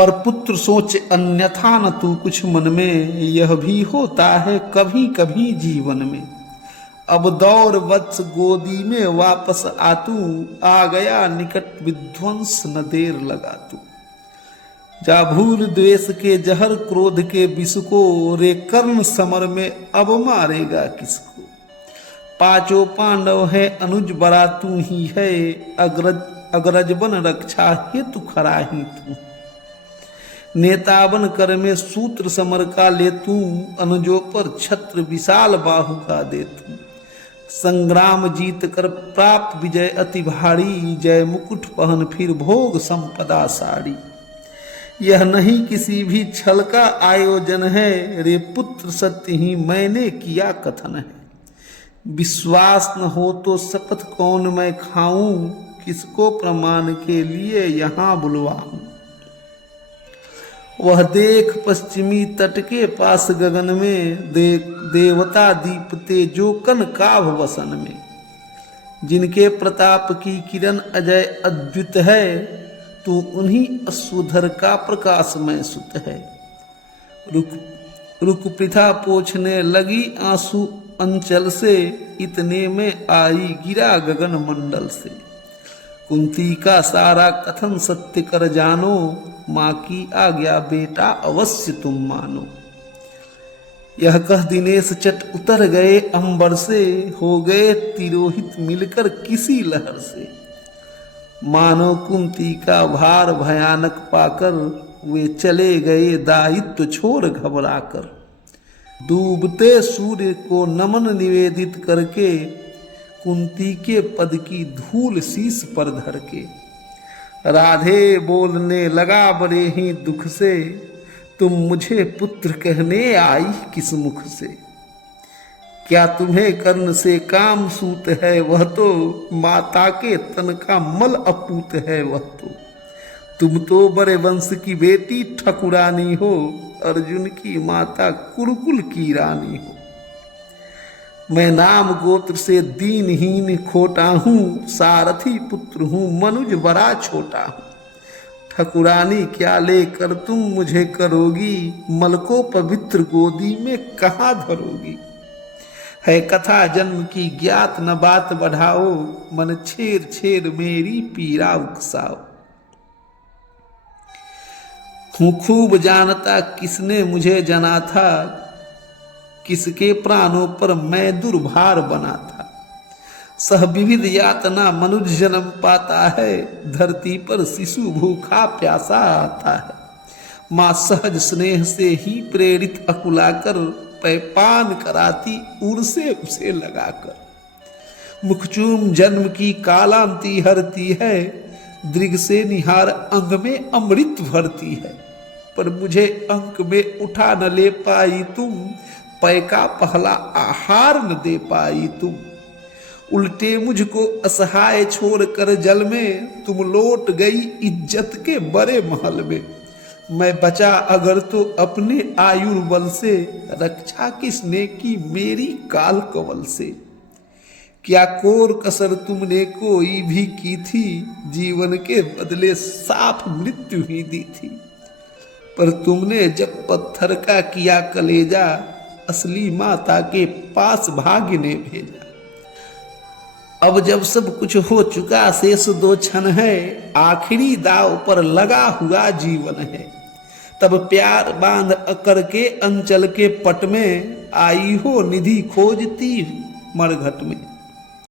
पर पुत्र सोच अन्यथा न तू कुछ मन में, यह भी होता है कभी कभी जीवन में। अब दौड़ वत्स गोदी में वापस आ तू, आ गया निकट विध्वंस न देर लगा तू। जा भूल द्वेष के जहर क्रोध के विष को, रे कर्ण समर में अब मारेगा किसको। पांचों पांडव है अनुज बरा तू ही है, अग्रज बन रक्षा हेतु खरा ही तू। नेता बन कर में सूत्र समर का ले तू, अनुजों पर छत्र विशाल बाहु का दे तू। संग्राम जीत कर प्राप्त विजय अति भारी, जय मुकुट पहन फिर भोग संपदा साड़ी। यह नहीं किसी भी छल का आयोजन है, रे पुत्र सत्य ही मैंने किया कथन है। विश्वास न हो तो शपथ कौन मैं खाऊं, किसको प्रमाण के लिए यहाँ बुलवाऊं। वह देख पश्चिमी तट के पास गगन में, देवता दीपते जो कनकाभ वसन में। जिनके प्रताप की किरण अजय अद्भुत है, तू उन्हीं अश्वधर का प्रकाशमय सुत है। रुक पृथा पोछने लगी आंसू अंचल से, इतने में आई गिरा गगन मंडल से। कुंती का सारा कथन सत्य कर जानो, माँ की आज्ञा बेटा अवश्य तुम मानो। यह कह दिनेश चट उतर गए अंबर से, हो गए तिरोहित मिलकर किसी लहर से। मानो कुंती का भार भयानक पाकर, वे चले गए दायित्व छोड़ घबराकर। डूबते सूर्य को नमन निवेदित करके, कुंती के पद की धूल शीश पर धर के। राधे बोलने लगा बड़े ही दुख से, तुम मुझे पुत्र कहने आई किस मुख से। क्या तुम्हें कर्ण से काम सूत है वह तो, माता के तन का मल अपूत है वह तो। तुम तो बड़े वंश की बेटी ठकुरानी हो, अर्जुन की माता कुरुकुल की रानी हो। मैं नाम गोत्र से दीनहीन खोटा हूँ, सारथी पुत्र हूँ मनुज बड़ा छोटा हूँ। ठकुरानी क्या लेकर तुम मुझे करोगी, मल को पवित्र गोदी में कहाँ धरोगी। है कथा जन्म की ज्ञात न बात बढ़ाओ, मन छेर छेर मेरी पीड़ा उकसाओ। हूँ खूब जानता किसने मुझे जना था, किसके प्राणों पर मैं दुर्भार बना था। सह विविध यातना मनुष्य जन्म पाता है, धरती पर शिशु भूखा प्यासा आता है। माँ सहज स्नेह से ही प्रेरित अकुलाकर, पैपान कराती उर से उसे लगाकर। मुखचूम जन्म की कालांती हरती है, दृग से निहार अंग में अमृत भरती है। पर मुझे अंक में उठा न ले पाई तुम, पै का पहला आहार न दे पाई तुम। उल्टे मुझको असहाय छोड़ कर जल में, तुम लौट गई इज्जत के बड़े महल में। मैं बचा अगर तो अपने आयुर्बल से, रक्षा किसने की मेरी काल कवल से। क्या कोर कसर तुमने कोई भी की थी, जीवन के बदले साफ मृत्यु ही दी थी। पर तुमने जब पत्थर का किया कलेजा, असली माता के पास भाग्य ने भेजा। अब जब सब कुछ हो चुका शेष दो क्षण है, आखिरी दाव पर लगा हुआ जीवन है। तब प्यार बांध अकर के अंचल के पट में, आई हो निधि खोजती मरघट में।